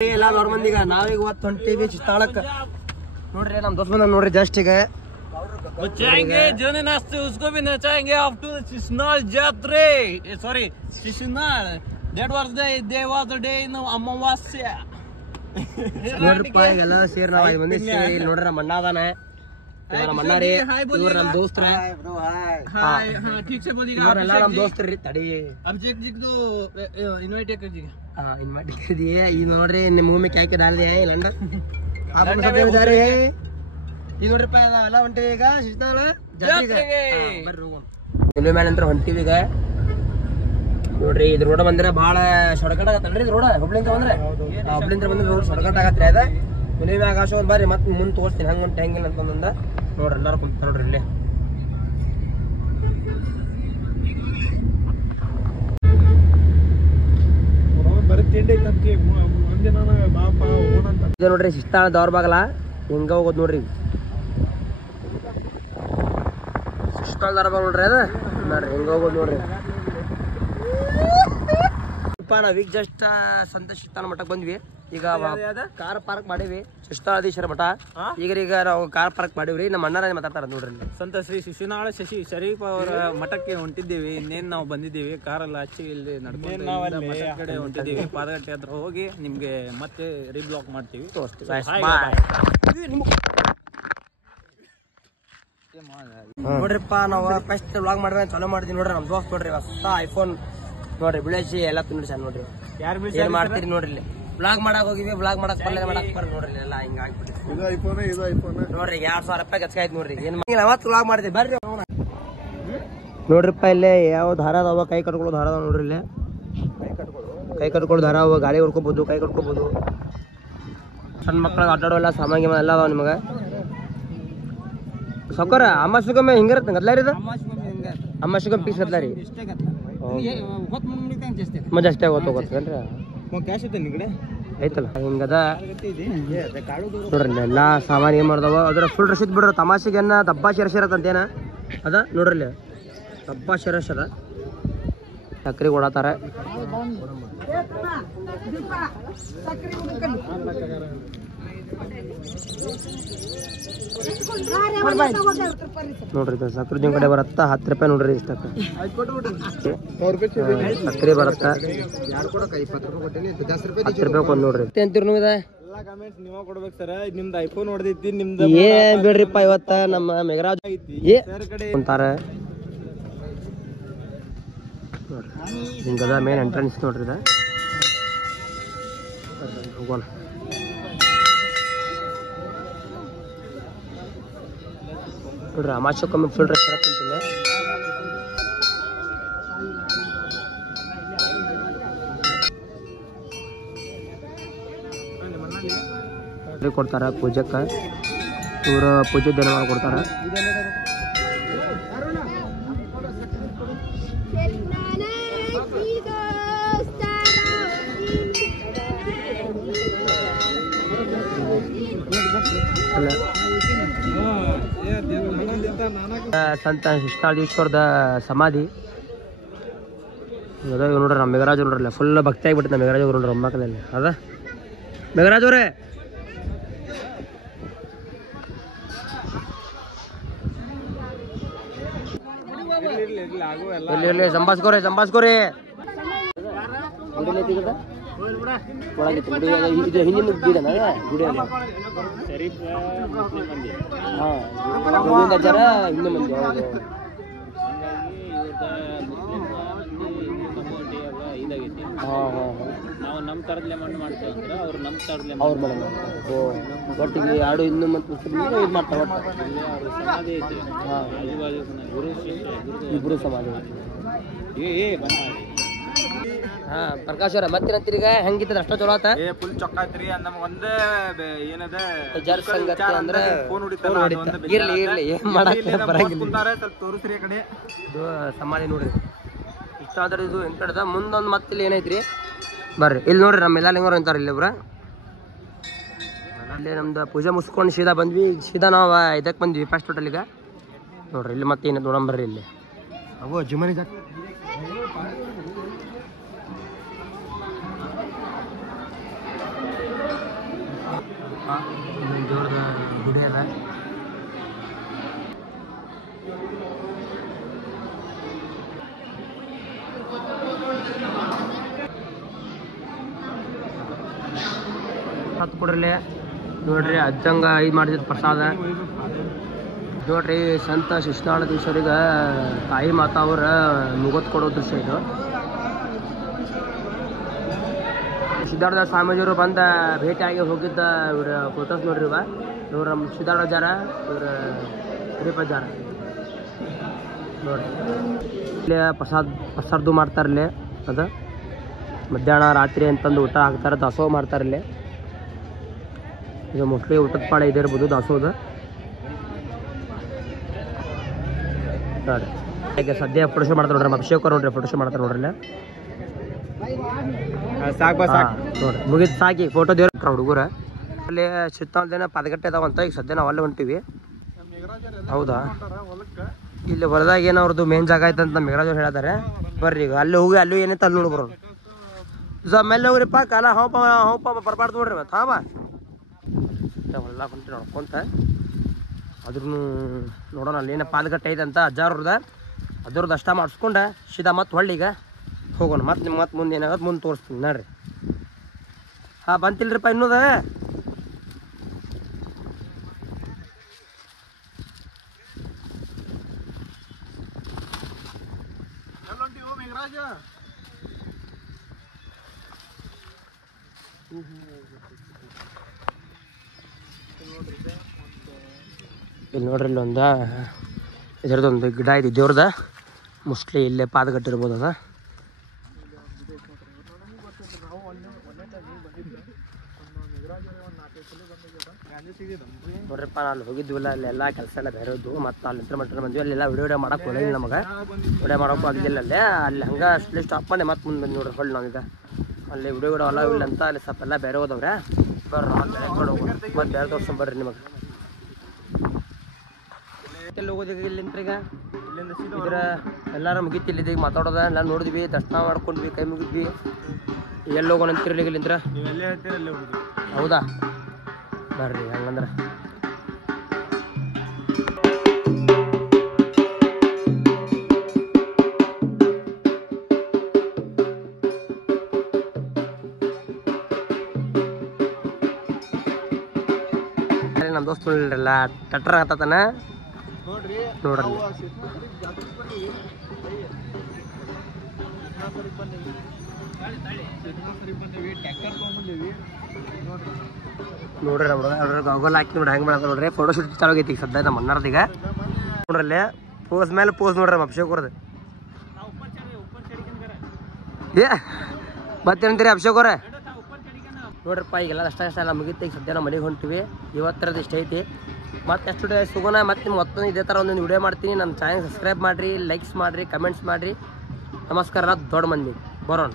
ಎಲ್ಲ ಅವ್ರ ಮಂದಿಗ ನಾವೀಗ ಇವತ್ತು ಹೊಂಟೀವಿ ಚಿತ್ತಾಳಕ್ಕೆ ನೋಡ್ರಿ ನಮ್ ದೋಸ್ತ ಬಂದ ನೋಡ್ರಿ ಜಸ್ಟ್ ಈಗ बचाएंगे जो ने नाचते उसको भी नचाएंगे आफ्टर शिशुनाल जात्रे sorry Shishunal that was the day was the day in ಅಮಾವಾಸ್ಯ ನೋಡ್ರಿಪ್ಪ ಈಗೆಲ್ಲ ಸೇರ್ ನಾವ್ ಐದು ಮಂದಿ ಸೇರಿ ಇಲ್ಲಿ ನೋಡ್ರಿ ನಮ್ಮ ಅಣ್ಣ ಅದಾನ ನಮ್ಮ ಅಣ್ಣ ರೀ ಇವ್ರು ನಮ್ಮ ದೋಸ್ತ್ರ हाय हां ठीक से बोलिएगा ಇವರೆಲ್ಲ ನಮ್ಮ ದೋಸ್ತರು ರೀ ತಡಿ अभिषेक जी को इनवाइट कीजिएगा हाँ इनवाइट कर दिए ये नोड्री ನಿಮ್ಮ मुंह में क्या क्या डाल दिया है लंडन आप लोग सब जा रहे हैं ये ನೋಡ್ರಿಪ್ಪ ಎಲ್ಲ ಹೊಂಟಿವಿ ಈಗ ಶಿಸ್ತಾಳ ಜಾತ್ರೆಗೆ ಬರ್ರಿ ಹೋಗೋಣ ಇಲ್ಲಿ ಮೇಲೆ ಅಂತ ಹೊಂಟಿವಿ ಈಗ ನೋಡ್ರಿ ಇದು ರೋಡ್ ಬಂದ್ರೆ ಬಹಳ ಶಾರ್ಟ್ಕಟ್ ಆಗತ್ತಲ್ರಿ ಇದು ರೋಡ್ ಹುಬ್ಳಿಂದ ಬಂದ್ರೆ ಹುಬ್ಳಿಂದ ಬಂದ್ರೆ ರೋಡ್ ಶಾರ್ಟ್ಕಟ್ ಆಗತ್ರಿ ಅದ ಇಲ್ಲಿ ಆಕಾಶ ಒಂದು ಬಾರಿ ಮತ್ತೆ ಮುಂದೆ ತೋರಿಸ್ತೀನಿ ಹಂಗ ಉಂಟು ಹೆಂಗಿಲ್ಲ ಅಂತಂದ ನೋಡ್ರಿ ಎಲ್ಲಾರು ಕುಂತ ನೋಡ್ರಿ ಇಲ್ಲಿ ಇದು ನೋಡ್ರಿ ಶಿಸ್ತಾಳ ದೌರ್ ಬಾಗಲ ಹಿಂಗ ಹೋಗೋದು ನೋಡ್ರಿ ಶಿಸ್ತಾಳ ದೌರ್ ಬಾಗಲ ನೋಡ್ರಿ ಅದ ನೋಡ್ರಿ ಹಿಂಗ ಹೋಗೋದು ನೋಡ್ರಿ ನಾವೀಗ ಜಸ್ಟ್ ಸಂತ ಶಿಸ್ತಾಳ ಮಠಕ್ಕೆ ಬಂದ್ವಿ ಈಗ ಕಾರ್ ಪಾರ್ಕ್ ಮಾಡೀವಿ ಶಿಸ್ತಾಳಧೀಶ್ವರ ಮಠ ಈಗ ನಾವು ಕಾರ್ ಪಾರ್ಕ್ ಮಾಡೀವ್ರಿ ನಮ್ಮ ಅಣ್ಣರ ಮಾತಾಡ್ತಾರ ನೋಡ್ರಿ ಸಂತ ಶ್ರೀ ಶಿಶುನಾಳ ಶಶಿ ಶರೀಫ್ ಅವರ ಮಠಕ್ಕೆ ಹೊಂಟಿದ್ದೀವಿ ಇನ್ನೇನ್ ನಾವು ಬಂದಿದ್ದೀವಿ ಕಾರಲ್ಲಿ ಹಚ್ಚಿ ಇಲ್ಲಿ ನಡ್ಕೊಂಡು ಮಠದ ಕಡೆ ಹೊಂಟಿದ್ದೀವಿ ಪಾದಗಟ್ಟೆ ಹತ್ರ ಹೋಗಿ ನಿಮ್ಗೆ ಮತ್ತೆ ರೀಬ್ಲಾಕ್ ಮಾಡ್ತೀವಿ ನೋಡ್ರಿಪ್ಪ ನಾವು ಫಸ್ಟ್ ವ್ಲಾಗ್ ಮಾಡಿದ್ರೆ ಚಲೋ ಮಾಡಿದ್ವಿ ನೋಡ್ರಿ ನಮ್ ದೋಸ್ತ್ ನೋಡ್ರಿ ಹೊಸ ಐಫೋನ್ ನೋಡ್ರಿ ಬಿಳಿಸಿ ಎಲ್ಲ ತಿನ್ನಿಸಿ ನೋಡ್ರಿ ಏನ್ ಮಾಡ್ತೀರಿ ನೋಡ್ರಿ ಇಲ್ಲಿ ವ್ಲಾಗ್ ಮಾಡಕ್ ಹೋಗಿವಿ ವ್ಲಾಗ್ ಮಾಡಕ್ ಬರಲ್ಲ ಮಾಡಕ್ ಬರ ನೋಡ್ರಿ ಎಲ್ಲ ಹಿಂಗ ಆಗ್ಬಿಟ್ಟು ನೋಡ್ರಿ 2000 ರೂಪಾಯಿ ಖರ್ಚಾಯ್ತು ನೋಡ್ರಿ ಏನ್ ಅವತ್ತು ವ್ಲಾಗ್ ಮಾಡಿದ್ವಿ ಬರ್ರಿ ನೋಡ್ರಿಪ್ಪ ಇಲ್ಲೇ ಯಾವ ದಾರ ಅದಾವ ಕೈ ಕಟ್ಕೊಳ್ಳೋ ದಾರ ಅದಾವ ನೋಡ್ರಿ ಇಲ್ಲೇ ಕೈ ಕಟ್ಕೊಳ್ಳೋ ದಾರ ಅವ ಗಾಡಿ ಹೊಡ್ಕೋಬಹುದು ಕೈ ಕಟ್ಕೋಬಹುದು ಸಣ್ಣ ಮಕ್ಳಿಗೆ ಆಟಾಡೋ ಎಲ್ಲ ಸಾಮಾನ್ಯ ಎಲ್ಲ ಅದಾವ ನಿಮಗ ಸೌಕರ ಅಮಾಶಿಗೊಮ್ಮೆ ಹಿಂಗಿರತ್ತ ಗದ್ಲಾರಿ ಇದು ಅಮಾಶಿಗೊಮ್ಮೆ ಪೀಸ್ ಗದ್ಲಾರಿ ಮಜಾ ಅಷ್ಟೇ ಹೋಗ್ತೇನ್ರಿ ಐತಲ್ಲ ಹಿಂಗದ ನೋಡ್ರಿ ಎಲ್ಲಾ ಸಾಮಾನ್ ಏನ್ ಮಾಡ್ದವ ಅದ್ರ ಫುಲ್ ರಶ್ ಬಿಡ್ರ ತಮಾಷೆಗೆನ್ನ ದಬ್ಬಾ ಶಿರಶಿರತ್ತಂತೇನ ಅದ ನೋಡ್ರಿ ದಬ್ಬಾ ಶಿರಶರ ಸಕ್ರಿ ಕೊಡತಾರ ನೋಡ್ರಿ ಸಕ್ರಿ ನಿಮ್ ಕಡೆ ಬರತ್ತ 10 ರೂಪಾಯಿ ನೋಡ್ರಿ ಇಷ್ಟಕ್ಕ ಸಕ್ರಿ ಬರತ್ತ 10 ರೂಪಾಯಿ ಕೊಂಡ್ ನೋಡ್ರಿ ಅಂತೀರಿ ನೀವು ಏನ್ ಬಿಡ್ರಿಪ್ಪ ಇವತ್ತ ನಮ್ಮ ಮೆಗರಾಜ್ ಅಂತಾರ ಹಿಂಗದ ಮೇನ್ ಎಂಟ್ರೆನ್ಸ್ ನೋಡ್ರಿ ಇದ ಹೋಗೋಣ ನೋಡ್ರಿ ಅಮಾಶಕ್ಕೊಮ್ಮೆ ಫುಲ್ ರಶ್ ಇರತ್ತಂತಿಲ್ಲ ಕೊಡ್ತಾರ ಪೂಜಕ್ಕ ಇವ್ರ ಪೂಜೆ ದಿನ ಮಾಡ್ಕೊಡ್ತಾರ ಸಂತ ಶಿಸ್ತಾಳೇಶ್ವರದ ಸಮಾಧಿ ಅದ ನೋಡ್ರಿ ನಮ್ಮ ಮೆಗರಾಜ್ ನೋಡ್ರಲ್ಲ ಫುಲ್ ಭಕ್ತಿ ಆಗಿಬಿಟ್ಟು ನಮ್ಮ ಮೆಗರಾಜ್ ನೋಡ್ರಿ ಒಮ್ಮಕ್ಕಲ್ಲಿ ಅದ ಮೆಗರಾಜ್ ಅವ್ರೆ ಇಲ್ಲಿ ಸಂಭಾಸ್ಕೋರಿ ಹಿಂದಿನ ಗುಡಿ ಜರ ಹಿಂದೂ ಮಂದಿ ನಾವು ನಮ್ಮ ತರದ್ಲೆ ಮಣ್ಣು ಮಾಡ್ತೇವೆ ಅಂದ್ರೆ ಅವ್ರು ನಮ್ಮ ತರದ್ಲೆ ಅವ್ರು ಮೇಡಮ್ ಒಟ್ಟಿಗೆ ಎರಡು ಹಿಂದೂ ಮತ್ತು ಮುಸ್ಲಿಮ್ ಇದು ಮಾಡ್ತಾರೆ ಅವ್ರ ಸಮಾಧಿ ಐತಿ ಆಜುಬಾಜು ಗುರು ಶಿಷ್ಯ ಇಬ್ರು ಸಮಾಧಿ ಹಾ ಪ್ರಕಾಶ್ ಅವ್ರ ಮತ್ತೇನಂತೀರಿ ಈಗ ಹೆಂಗಿತ್ತದ ಅಷ್ಟ ಚಲೋ ಆತ ಫುಲ್ ಚೊಕ್ಕ ಐತ್ರಿ ನಮ್ಗೆ ಒಂದೇ ಏನದ ಜರ್ ಸಂಗತಿ ಅಂದ್ರೆ ಫೋನ್ ಹೊಡಿತಾರ ಇರ್ಲಿ ಏನ್ ಮಾಡಕ್ ಬರಂಗಿಲ್ಲ ಸ್ವಲ್ಪ ತೋರಿಸ್ರಿ ಆ ಕಡೆ ಇದು ಸಮಾಧಿ ನೋಡ್ರಿ ಇಷ್ಟ ಆದ್ರೆ ಇದು ಎಂಟದ ಮುಂದೊಂದು ಮತ್ತಿಲ್ಲಿ ಏನೈತ್ರಿ ಬರ್ರಿ ಇಲ್ಲಿ ನೋಡ್ರಿ ನಮ್ಮ ಎಲ್ಲಾಲಿಂಗವ್ರು ಅಂತಾರ ಇಲ್ಲಿ ಒಬ್ರ ಅಲ್ಲಿ ನಮ್ದು ಪೂಜೆ ಮುಗಿಸ್ಕೊಂಡು ಸೀದಾ ಬಂದ್ವಿ ಸೀದಾ ನಾವು ಇದಕ್ಕೆ ಬಂದ್ವಿ ಫಸ್ಟ್ ಹೋಟೆಲಿಗೆ ನೋಡ್ರಿ ಇಲ್ಲಿ ಮತ್ತೆ ಏನು ನೋಡಂಬರ್ರಿ ಇಲ್ಲಿ ಅವೋ ಜುಮನಿ ದೇವ್ರದ ಗುಡಿ ಅದ. ಹತ್ತು ಕೊಡ್ರಲ್ಲೇ ನೋಡ್ರಿ ಅಜ್ಜಂಗ ಇದು ಮಾಡಿದ ಪ್ರಸಾದ ನೋಡ್ರಿ. ಸಂತ ಶಿಶುನಾಳಧೀಶ್ವರಿಗೆ ತಾಯಿ ಮಾತಾ ಅವರ ಮುಗತ್ ಕೊಡೋ ದೃಶ್ಯ ಇದು. ಸಿದ್ಧಾರ್ಥ ಸ್ವಾಮೀಜಿಯವರು ಬಂದ ಭೇಟಿಯಾಗಿ ಹೋಗಿದ್ದ ಇವ್ರ ಫೋಟೋಸ್ ನೋಡ್ರಿ. ಇವ್ರ ನಮ್ಮ ಸಿದ್ಧಾರ್ಥ ಇವ್ರ ಹಿರಿಪಜ್ಜಾರ ನೋಡ್ರಿ. ಇಲ್ಲೇ ಪ್ರಸಾದ ಮಾಡ್ತಾರಲ್ಲಿ. ಅದು ಮಧ್ಯಾಹ್ನ ರಾತ್ರಿ ಅಂತಂದು ಊಟ ಹಾಕ್ತಾರೆ. ದಾಸೋಹ ಮಾಡ್ತಾರಲ್ಲಿ. ಇದು ಮೋಸ್ಟ್ಲಿ ಊಟದ ಪಾಳೆ ಇದೆ ಇರ್ಬೋದು ದಾಸೋಹದ ನೋಡಿ. ಈಗ ಸದ್ಯ ಫೋಟೋಶೂಟ್ ಮಾಡ್ತಾರೆ ನೋಡ್ರಿ. ಅಭಿಷೇಕ್ ನೋಡ್ರಿ ಫೋಟೋಶೂಟ್ ಮಾಡ್ತಾರೆ ನೋಡ್ರಿ. ನೋಡ್ರಿ ಮುಗಿದ್ ಸಾಕಿ ಫೋಟೋ ದೇವ್ರ ಹುಡುಗರ ಅಲ್ಲಿ ಚಿತ್ತಾಂದೇನ ಪದಗಟ್ಟೆ ಅದಾವಂತ. ಈಗ ಸದ್ಯ ನಾವು ಅಲ್ಲೇ ಹೊಂಟಿವಿ. ಹೌದಾ, ಇಲ್ಲಿ ಹೊಲದಾಗ ಏನೋ ಅವ್ರದ್ದು ಮೇನ್ ಜಾಗ ಐತಂತ ಮೇಘರಾಜ್ ಅವ್ರು ಹೇಳ್ತಾರೆ. ಬರ್ರಿ ಈಗ ಅಲ್ಲಿ ಹೋಗಿ ಅಲ್ಲಿ ಏನೈತೆ ಅಲ್ಲಿ ನೋಡಿ ಬರೋದು. ಮೇಲೆ ಹೋಗ್ರಿಪ್ಪ ಕಾಲ ಹೌಪ ಬರ್ಬಾರ್ದು ನೋಡ್ರಿ ಮತ್ತೆ. ಹಾಂ ಬಾ ಹೊಲ ಹೊಂಟಿ ನೋಡ್ಕೊಂತ ಅದ್ರೂ ನೋಡೋಣ. ಅಲ್ಲಿ ಏನೋ ಪಾದಗಟ್ಟೆ ಐತಂತ ಅಜ್ಜಾರ್ರದ. ಅದ್ರದ್ದು ಅಷ್ಟ ಮಾಡಿಸ್ಕೊಂಡೆ ಸೀದಾ ಮತ್ತೆ ಹೊಳ್ಳಿಗ ಹೋಗೋಣ. ಮತ್ತೆ ನಿಮ್ಗೆ ಮತ್ತೆ ಮುಂದೆ ಏನಾಗುತ್ತೆ ಮುಂದೆ ತೋರಿಸ್ತೀನಿ ನೋಡ್ರಿ. ಹಾಂ ಬಂತಿಲ್ರಿಪ್ಪ ಇನ್ನೂದ. ಇಲ್ಲಿ ನೋಡ್ರಿ ಇಲ್ಲೊಂದು ಇದರದೊಂದು ಗಿಡ ಇದೆ ದೇವ್ರದ. ಮೋಸ್ಟ್ಲಿ ಇಲ್ಲೇ ಪಾದಗಟ್ಟಿರ್ಬೋದು ಅದ. ನೋಡ್ರಿಪ್ಪ ಅಲ್ಲಿ ಹೋಗಿದ್ವಿಲ್ಲ, ಅಲ್ಲೆಲ್ಲ ಕೆಲಸ ಎಲ್ಲ ಬೇರೆ ಇದ್ದು. ಮತ್ತು ಅಲ್ಲಿ ಇಂಟರ್ಮೆಂಟರ್ ಬಂದ್ವಿ. ಅಲ್ಲೆಲ್ಲ ವಿಡಿಯೋ ಮಾಡಕ್ಕೆ ಹೋಗಿಲ್ಲ ನಮಗೆ. ವಿಡಿಯೋ ಮಾಡೋಕ್ಕೂ ಆಗಿಲ್ಲ ಅಲ್ಲೇ. ಅಲ್ಲಿ ಹಂಗೆ ಅಷ್ಟೇ ಸ್ಟಾಪ್ ಮಾಡಿ ಮತ್ತೆ ಮುಂದೆ ಬಂದು ನೋಡ್ರಿ ಹೊಳ್ಳಿ ನಾವೀಗ. ಅಲ್ಲಿ ವಿಡಿಯೋ ಅಲ್ಲ ಇಲ್ಲ ಅಂತ ಅಲ್ಲಿ ಸ್ವಲ್ಪ ಎಲ್ಲ ಬೇರೆ ಹೋದವ್ರೆ. ಬರ್ರಿ ಮತ್ತೆ ಬೇರೆ ತೋರ್ಸ್ಕೊಂಡು ಬರ್ರಿ ನಿಮಗೆ. ಎಲ್ಲಿ ಹೋಗೋದೀಗ ಇಲ್ಲಿಂದ ಈಗ ಇದ್ರ ಎಲ್ಲಾರು ಮುಗಿತಿ ಇಲ್ಲಿದ್ದೀಗ ಮಾತಾಡೋದ ಎಲ್ಲ ನೋಡಿದ್ವಿ. ದರ್ಶನ ಮಾಡ್ಕೊಂಡ್ವಿ, ಕೈ ಮುಗಿದ್ವಿ. ಎಲ್ಲಿ ಹೋಗೋಣ ಅಂತಿರಲಿ ಇಲ್ಲಿಂದ್ರ. ಹೌದಾ, ಬರ್ರಿ ಹಂಗಂದ್ರ. ನಮ್ಮ ದೋಸ್ತ ನೋಡಿರಲ್ಲ ಟಟ್ರ ಹತ್ತಾನ ನೋಡ್ರಿ. ನೋಡ್ರಿ ಗೌಗಲ್ ಹಾಕಿ ನೋಡಿ ಹೆಂಗೆ ಮಾಡ್ತಾರೆ ನೋಡ್ರಿ. ಫೋಟೋ ಶೂಟ್ ಚಾಲು ಆಗೈತಿ ಈಗ ಸದ್ಯ ನಮ್ಮ ಅಣ್ಣಾರ್ದೀಗ. ನೋಡ್ರಲ್ಲೇ ಪೋಸ್ ಮೇಲೆ ಪೋಸ್ ನೋಡ್ರಿ ನಮ್ಮ ಅಭಿಷೇಕ್ ಅವ್ರದ್ದು. ಏ ಮತ್ತೇನಂತೀರಿ ಅಭಿಷೇಕ್ ಅವ್ರೆ? ನೋಡ್ರಪ್ಪ ಈಗೆಲ್ಲ ಅಷ್ಟ ಎಲ್ಲ ಮುಗಿತು. ಈಗ ಸದ್ಯ ನಾವು ಮನೆಗೆ ಹೊಂಟಿವಿ. ಇವತ್ತರದ್ದು ಇಷ್ಟ ಐತಿ. ಮತ್ತೆ ಎಷ್ಟು ಡೇ ಸಿಗೋಣ. ಮತ್ತೆ ನಿಮ್ಗೆ ಮತ್ತೊಂದು ಇದೇ ಥರ ಒಂದೊಂದು ವಿಡಿಯೋ ಮಾಡ್ತೀನಿ. ನಮ್ಮ ಚಾನಲ್ ಸಬ್ಸ್ಕ್ರೈಬ್ ಮಾಡಿರಿ, ಲೈಕ್ಸ್ ಮಾಡಿರಿ, ಕಮೆಂಟ್ಸ್ ಮಾಡಿರಿ. ನಮಸ್ಕಾರ. ದೊಡ್ಡ ಮಂದಿ ಬರೋಣ.